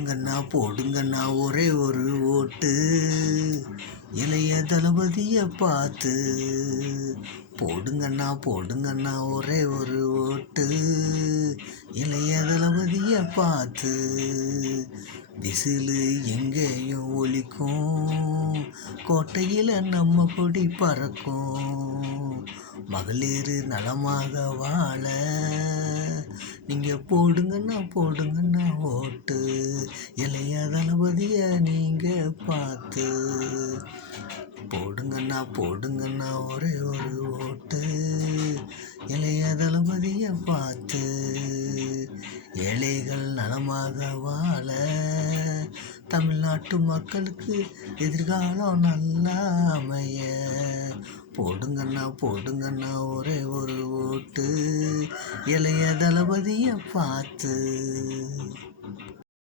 போடுங்கண்ணா போடுங்கண்ணா ஒரே ஒரு ஓட்டு இளைய தளபதியை பார்த்து. போடுங்கண்ணா போடுங்கண்ணா ஒரே ஒரு ஓட்டு இளைய தளபதியை பார்த்து. விசிலு எங்கேயும் ஒலிக்கும், கோட்டையில் நம்ம கொடி பறக்கும். மகளிர் நலமாக வாழ நீங்கள் போடுங்கண்ணா ஓட்டு இளைய தளபதியை நீங்கள் பார்த்து. போடுங்கண்ணா ஒரே ஒரு ஓட்டு இளைய தளபதியை பார்த்து. ஏழைகள் நலமாக வாழ, தமிழ்நாட்டு மக்களுக்கு எதிர்காலம் நல்லா அமைய. போடுங்கண்ணா ஒரே ஒரு ஓட்டு இளைய தளபதியை பார்த்து.